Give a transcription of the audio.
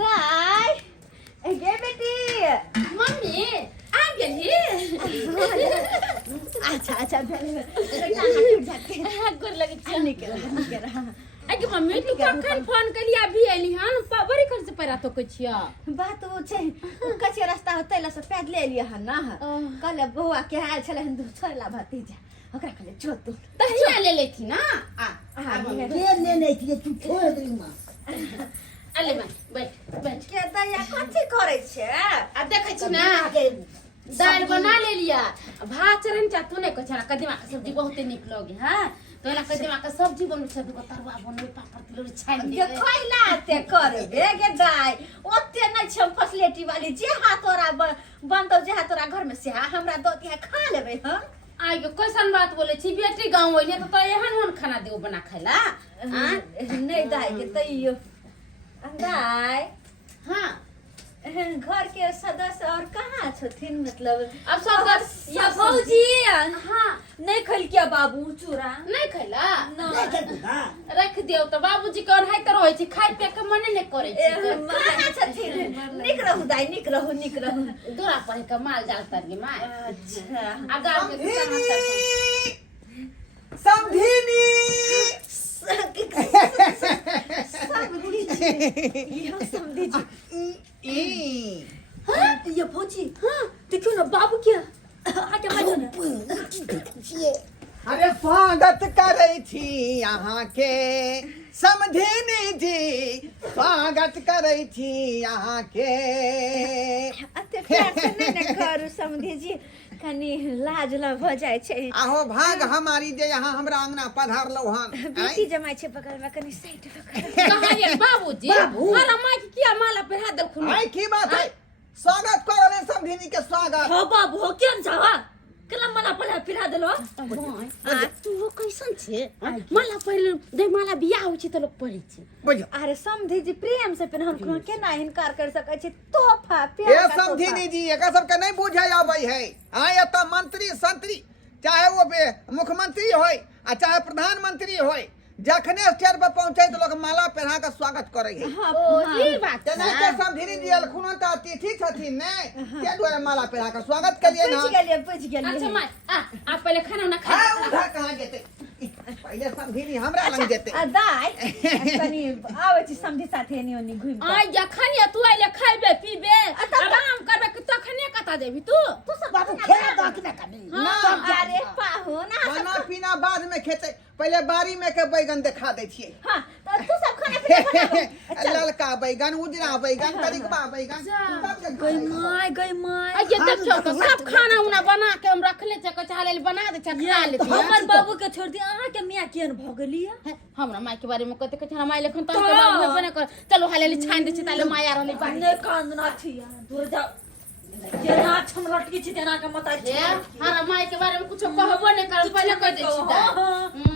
दाई गे बेटी मम्मी आ गेली अच्छा अच्छा गोर लगे छी निकल आगे मम्मी तू कखन फोन कलिया अभी एली हन बड़ी खर्च पड़ा तो कुछ बात वो छै कच्चे रास्ता होतै ला से पैदल एलिए हन ना कल बौआ के आयल छले हन दूर छोड़ला भतीजा ओकरा कहले जो तू तहिया ले लेथी ना ये ले थी तू छोड़ दे मां अले बैठ बैठ के दैया कथि करे छे अब देखै छी ना दाल बना ले लिया भात चरन चा तू नहीं कछरा कदीमा के सब्जी बहुते निक लगे हां तो ला कदीमा के सब्जी बनू छ दुगो तरुआ बनू पापड़ तिलौरी छान दे के खइला ते करबे गे दाई ओते नै छ फसलेटी वाली जे हाथोरा बनतो जे हाथोरा घर में से हमरा दो दिया खा लेबे हम आगे कैसन बात बोले छी बेटी गांव होइले तो एहन खाना देओ बना खाइला हां नहीं दाई के तइयो दाई हां घर के सदस्य और कहाँ छथिन मतलब अब सदस्य या भौजी हां नहीं खइल क्या बाबू चूरा नहीं खैला हां रख दियो तो बाबूजी कौन है तो होय छी खाइ पे के मने नहीं करे छी कहाँ छथिन निक रहू दाई निक रहू दूरा पर के माल जाल तर के माय अच्छा आगा के समाचार समधिनी समझी हाँ ये भौजी हाँ देखो ना बाबू क्या आगे मानो ना अरे स्वागत कर रही थी यहाँ के समधिनी जी स्वागत कर रही थी यहाँ के अते प्यार से नहीं करू समझी जी कनी लाज ला भ जाय छै आहो भाग हमारी जे यहाँ हमरा अंगना पधारलो हन बेटी जमाई छै बगल में कनी साइड रख कहां ये बाबूजी हमारा माय के किया माला पहिरा देलखुन आई की बात है स्वागत कर रहे समधिनी के स्वागत हो बाबू हो केन जावा कला मला पला पिरा देलो तू वो कैसन छे माला पहिर दे माला बियाह होय छी त लोग पहिरै छै बुझो अरे समझी जी प्रेम से पेन हम केना इनकार कर सकै छी तोहफा ए प्यार का समधिनी जी एका सबके नहीं बुझे आबै है आय एत मंत्री संतरी चाहे वो मुख्यमंत्री होय आ चाहे प्रधानमंत्री होय जखने स्टेज पर पहुंचे तो लोग माला पहना के स्वागत करे है ओ ई बात तना के समधिनी जी अलखुन त अतिथि छथिन ने के द्वारा माला पहना के स्वागत करिए ना बुझ गेलिए अच्छा माय आ पहले खाना ना खा हां उधर कहां जेते पहले समधिनी हमरा लग जेते आ दाई कनी आवे छी समझी साथे एनी ओनी घुम आ जखन तू आइले खाइबे पीबे आराम करबे कि तखने कता देबी तू सब बाबू खेला दांत में कभी ना अरे पाहो ना खाना पीना बाद में खेते पहले बारी में के बैगन दिखा दे छिए हां तो तू सब खाना पीना ललका बैगन उजरा बैगन करिकबा बैगन गई माय आ ये देखियो तो सब खाना उना बना के हम रखले छ कचा ले बना दे छ खा लेती हमर बाबू के छोड़ दी अहाँ के मियां केन भ गेलिए हमरा माय के बारे में कहते कचा माय लेखन तो के बाबू बने कर चलो हाले छान दे छ ताले माया रहले बाहर ने कांदना थी दूर जा केना छम लटकी छी तेना के मत हमारा माय के बारे में कुछ कहबो नहीं कर पहले कह दे छी